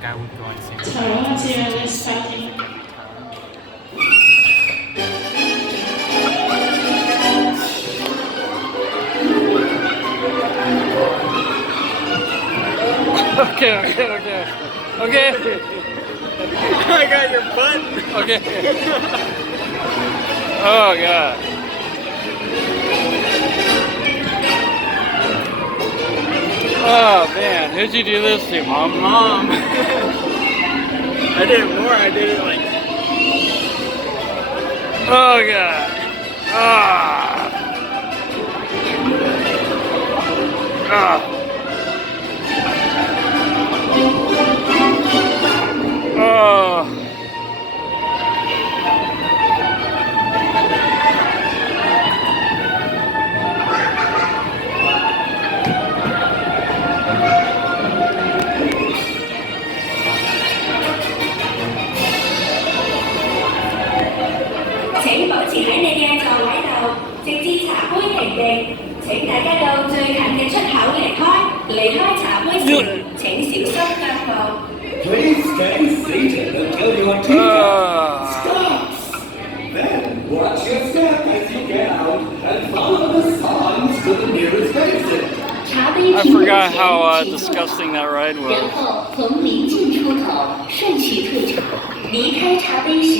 guy would go and sing. So let's see when it's starting. Okay. I got your button. Okay. Oh god. Oh man, who'd you do this to, Mom? Mom. I did it more. I did it like. Oh god. Ah. Ah. Oh.請保持喺你嘅座位度，直至茶杯停定。請大家到最近嘅出口離開。離開茶杯時，請小心腳步。Please stay seated until your teacup stops. Then watch your step as you get out and follow the signs to the nearest exit. I forgot how disgusting that ride was. 然后从临近出口顺序退出，离开茶杯时。